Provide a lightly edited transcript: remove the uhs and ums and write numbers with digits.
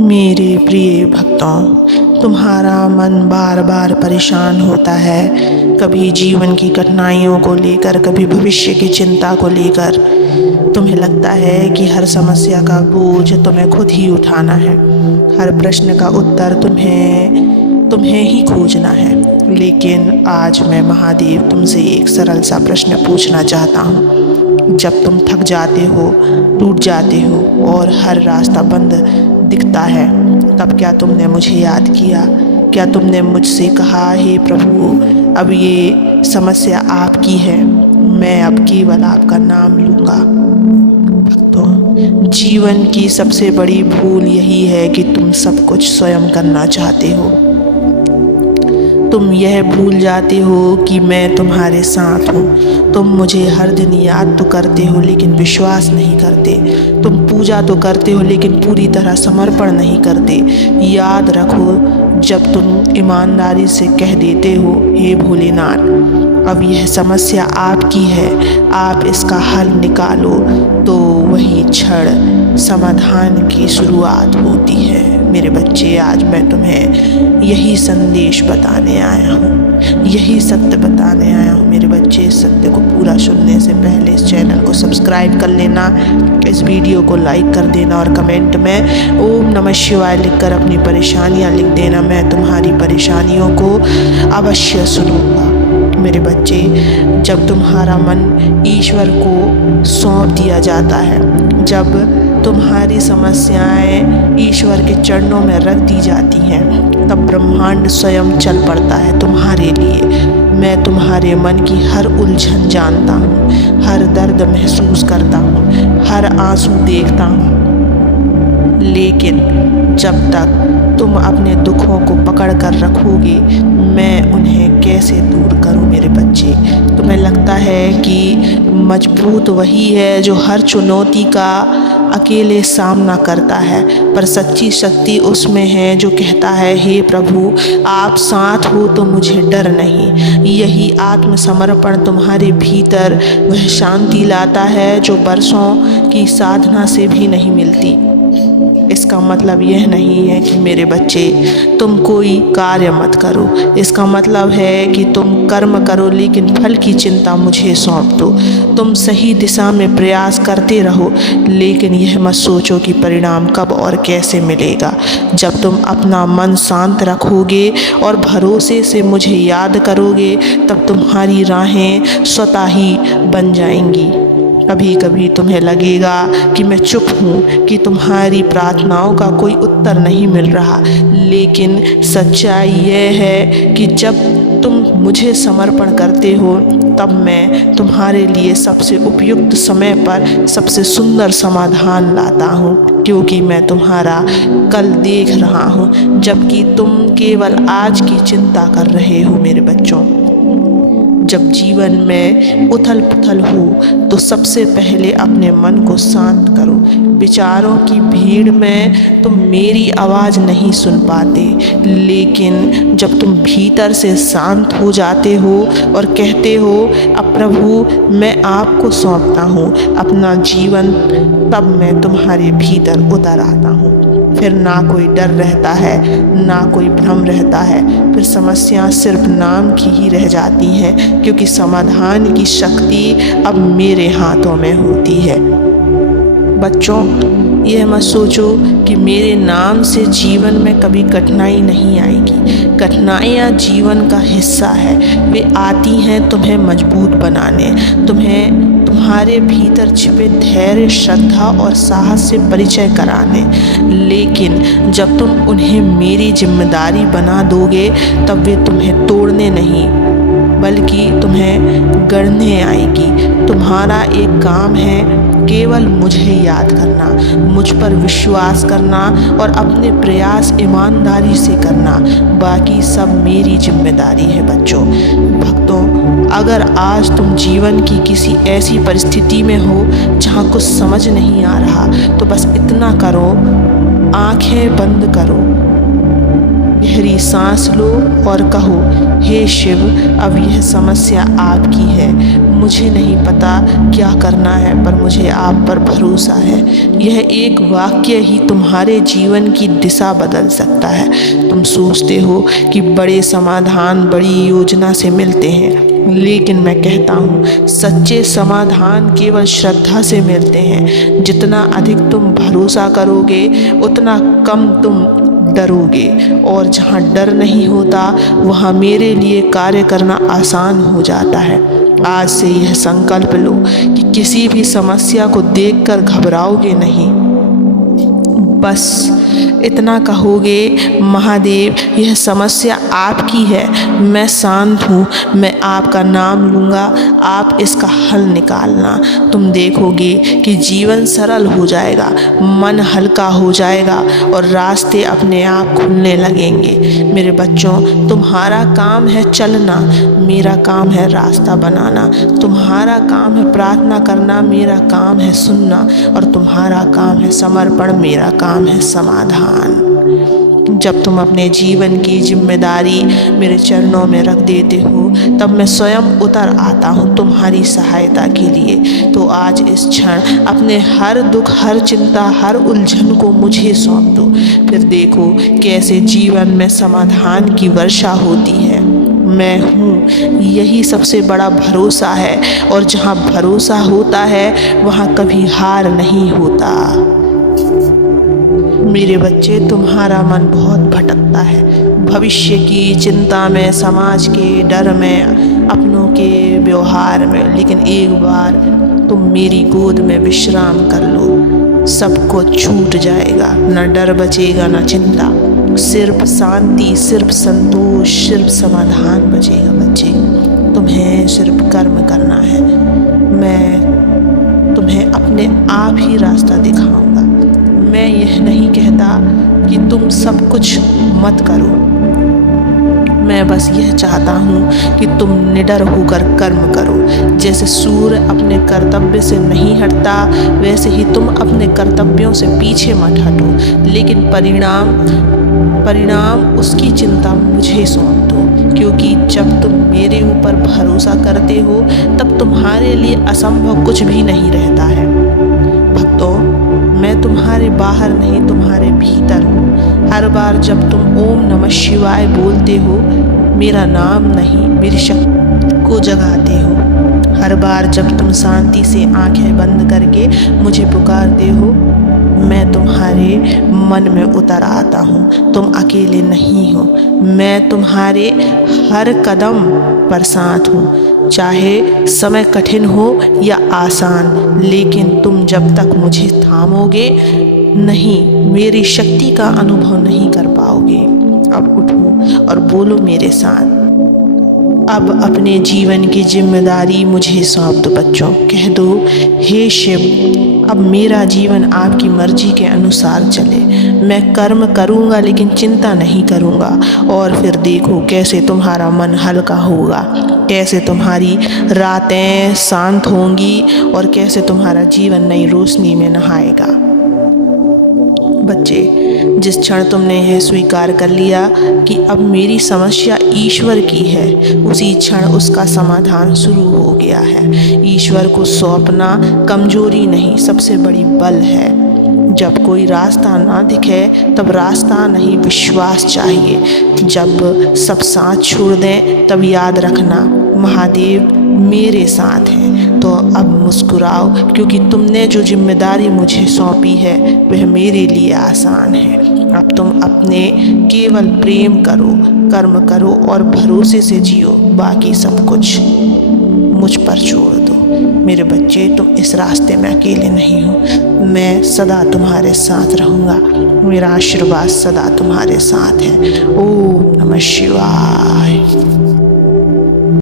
मेरे प्रिय भक्तों, तुम्हारा मन बार बार परेशान होता है, कभी जीवन की कठिनाइयों को लेकर, कभी भविष्य की चिंता को लेकर। तुम्हें लगता है कि हर समस्या का बोझ तुम्हें खुद ही उठाना है, हर प्रश्न का उत्तर तुम्हें ही खोजना है। लेकिन आज मैं महादेव तुमसे एक सरल सा प्रश्न पूछना चाहता हूँ। जब तुम थक जाते हो, टूट जाते हो और हर रास्ता बंद दिखता है, तब क्या तुमने मुझे याद किया? क्या तुमने मुझसे कहा, हे प्रभु, अब ये समस्या आपकी है, मैं अब केवल आपका नाम लूँगा? भक्तों, जीवन की सबसे बड़ी भूल यही है कि तुम सब कुछ स्वयं करना चाहते हो। तुम यह भूल जाते हो कि मैं तुम्हारे साथ हूँ। तुम मुझे हर दिन याद तो करते हो लेकिन विश्वास नहीं करते। तुम पूजा तो करते हो लेकिन पूरी तरह समर्पण नहीं करते। याद रखो, जब तुम ईमानदारी से कह देते हो, हे भोलेनाथ, अब यह समस्या आपकी है, आप इसका हल निकालो, तो वही क्षण समाधान की शुरुआत होती है। मेरे बच्चे, आज मैं तुम्हें यही संदेश बताने आया हूँ, यही सत्य बताने आया हूँ। मेरे बच्चे, इस सत्य को पूरा सुनने से पहले इस चैनल को सब्सक्राइब कर लेना, इस वीडियो को लाइक कर देना और कमेंट में ओम नमः शिवाय लिखकर अपनी परेशानियाँ लिख देना। मैं तुम्हारी परेशानियों को अवश्य सुनूंगा। मेरे बच्चे, जब तुम्हारा मन ईश्वर को सौंप दिया जाता है, जब तुम्हारी समस्याएं ईश्वर के चरणों में रख दी जाती हैं, तब ब्रह्मांड स्वयं चल पड़ता है तुम्हारे लिए। मैं तुम्हारे मन की हर उलझन जानता हूँ, हर दर्द महसूस करता हूँ, हर आंसू देखता हूँ। लेकिन जब तक तुम अपने दुखों को पकड़ कर रखोगे, मैं उन्हें कैसे दूर करूं? मेरे बच्चे, तुम्हें लगता है कि मजबूत वही है जो हर चुनौती का अकेले सामना करता है, पर सच्ची शक्ति उसमें है जो कहता है, हे प्रभु, आप साथ हो तो मुझे डर नहीं। यही आत्मसमर्पण तुम्हारे भीतर वह शांति लाता है जो बरसों की साधना से भी नहीं मिलती। इसका मतलब यह नहीं है कि मेरे बच्चे, तुम कोई कार्य मत करो। इसका मतलब है कि तुम कर्म करो लेकिन फल की चिंता मुझे सौंप दो। तुम सही दिशा में प्रयास करते रहो, लेकिन यह मत सोचो कि परिणाम कब और कैसे मिलेगा। जब तुम अपना मन शांत रखोगे और भरोसे से मुझे याद करोगे, तब तुम्हारी राहें स्वतः ही बन जाएंगी। कभी कभी तुम्हें लगेगा कि मैं चुप हूँ, कि तुम्हारी प्रार्थनाओं का कोई उत्तर नहीं मिल रहा, लेकिन सच्चाई यह है कि जब तुम मुझे समर्पण करते हो, तब मैं तुम्हारे लिए सबसे उपयुक्त समय पर सबसे सुंदर समाधान लाता हूँ, क्योंकि मैं तुम्हारा कल देख रहा हूँ, जबकि तुम केवल आज की चिंता कर रहे हो। मेरे बच्चों, जब जीवन में उथल पुथल हो, तो सबसे पहले अपने मन को शांत करो। विचारों की भीड़ में तुम मेरी आवाज़ नहीं सुन पाते, लेकिन जब तुम भीतर से शांत हो जाते हो और कहते हो, अब प्रभु, मैं आपको सौंपता हूँ अपना जीवन, तब मैं तुम्हारे भीतर उतर आता हूँ। फिर ना कोई डर रहता है, ना कोई भ्रम रहता है। फिर समस्या सिर्फ नाम की ही रह जाती हैं, क्योंकि समाधान की शक्ति अब मेरे हाथों में होती है। बच्चों, यह मत सोचो कि मेरे नाम से जीवन में कभी कठिनाई नहीं आएगी। कठिनाइयाँ जीवन का हिस्सा है। वे आती हैं तुम्हें मजबूत बनाने, तुम्हारे भीतर छिपे धैर्य, श्रद्धा और साहस से परिचय कराने। लेकिन जब तुम उन्हें मेरी जिम्मेदारी बना दोगे, तब वे तुम्हें तोड़ने नहीं, बल्कि तुम्हें गढ़ने आएगी। तुम्हारा एक काम है, केवल मुझे याद करना, मुझ पर विश्वास करना और अपने प्रयास ईमानदारी से करना। बाकी सब मेरी जिम्मेदारी है। बच्चों, भक्तों, अगर आज तुम जीवन की किसी ऐसी परिस्थिति में हो जहाँ कुछ समझ नहीं आ रहा, तो बस इतना करो, आंखें बंद करो, गहरी सांस लो और कहो, हे शिव, अब यह समस्या आपकी है। मुझे नहीं पता क्या करना है, पर मुझे आप पर भरोसा है। यह एक वाक्य ही तुम्हारे जीवन की दिशा बदल सकता है। तुम सोचते हो कि बड़े समाधान बड़ी योजना से मिलते हैं, लेकिन मैं कहता हूँ सच्चे समाधान केवल श्रद्धा से मिलते हैं। जितना अधिक तुम भरोसा करोगे उतना कम तुम डरोगे, और जहाँ डर नहीं होता वहाँ मेरे लिए कार्य करना आसान हो जाता है। आज से यह संकल्प लो कि किसी भी समस्या को देखकर घबराओगे नहीं। बस इतना कहोगे, महादेव, यह समस्या आपकी है, मैं शांत हूँ, मैं आपका नाम लूँगा, आप इसका हल निकालना। तुम देखोगे कि जीवन सरल हो जाएगा, मन हल्का हो जाएगा और रास्ते अपने आप खुलने लगेंगे। मेरे बच्चों, तुम्हारा काम है चलना, मेरा काम है रास्ता बनाना। तुम्हारा काम है प्रार्थना करना, मेरा काम है सुनना। और तुम्हारा काम है समर्पण, मेरा काम है समाधान। जब तुम अपने जीवन की जिम्मेदारी मेरे चरणों में रख देते हो, तब मैं स्वयं उतर आता हूँ तुम्हारी सहायता के लिए। तो आज इस क्षण अपने हर दुख, हर चिंता, हर उलझन को मुझे सौंप दो। फिर देखो कैसे जीवन में समाधान की वर्षा होती है। मैं हूँ, यही सबसे बड़ा भरोसा है, और जहाँ भरोसा होता है वहाँ कभी हार नहीं होता। मेरे बच्चे, तुम्हारा मन बहुत भटकता है, भविष्य की चिंता में, समाज के डर में, अपनों के व्यवहार में। लेकिन एक बार तुम मेरी गोद में विश्राम कर लो, सब कुछ छूट जाएगा। न डर बचेगा, न चिंता, सिर्फ शांति, सिर्फ संतोष, सिर्फ समाधान बचेगा। बच्चे, तुम्हें सिर्फ कर्म करना है। मैं तुम्हें अपने आप ही रास्ता दिखाऊंगा। मैं यह नहीं कहता कि तुम सब कुछ मत करो, मैं बस यह चाहता हूँ कि तुम निडर होकर कर्म करो। जैसे सूर्य अपने कर्तव्य से नहीं हटता, वैसे ही तुम अपने कर्तव्यों से पीछे मत हटो। लेकिन परिणाम उसकी चिंता मुझे सौंप दो, क्योंकि जब तुम मेरे ऊपर भरोसा करते हो तब तुम्हारे लिए असंभव कुछ भी नहीं रहता है। भक्तों, मैं तुम्हारे बाहर नहीं, तुम्हारे भीतर हूँ। हर बार जब तुम ओम नमः शिवाय बोलते हो, मेरा नाम नहीं, मेरी शक्ति को जगाते हो। हर बार जब तुम शांति से आंखें बंद करके मुझे पुकारते हो, मैं तुम्हारे मन में उतर आता हूँ। तुम अकेले नहीं हो, मैं तुम्हारे हर कदम पर साथ हूँ। चाहे समय कठिन हो या आसान, लेकिन तुम जब तक मुझे थामोगे नहीं, मेरी शक्ति का अनुभव नहीं कर पाओगे। अब उठो और बोलो मेरे साथ, अब अपने जीवन की जिम्मेदारी मुझे सौंप दो। बच्चों, कह दो, हे शिव, अब मेरा जीवन आपकी मर्जी के अनुसार चले। मैं कर्म करूँगा लेकिन चिंता नहीं करूँगा। और फिर देखो कैसे तुम्हारा मन हल्का होगा, कैसे तुम्हारी रातें शांत होंगी और कैसे तुम्हारा जीवन नई रोशनी में नहाएगा। बच्चे, जिस क्षण तुमने यह स्वीकार कर लिया कि अब मेरी समस्या ईश्वर की है, उसी क्षण उसका समाधान शुरू हो गया है। ईश्वर को सौंपना कमजोरी नहीं, सबसे बड़ी बल है। जब कोई रास्ता ना दिखे तब रास्ता नहीं, विश्वास चाहिए। जब सब साथ छोड़ दें तब याद रखना, महादेव मेरे साथ हैं। तो अब मुस्कुराओ, क्योंकि तुमने जो जिम्मेदारी मुझे सौंपी है वह मेरे लिए आसान है। अब तुम अपने केवल प्रेम करो, कर्म करो और भरोसे से जियो। बाकी सब कुछ मुझ पर छोड़ दो। मेरे बच्चे, तुम इस रास्ते में अकेले नहीं हो, मैं सदा तुम्हारे साथ रहूँगा। मेरा आशीर्वाद सदा तुम्हारे साथ है। ओम नमः शिवाय।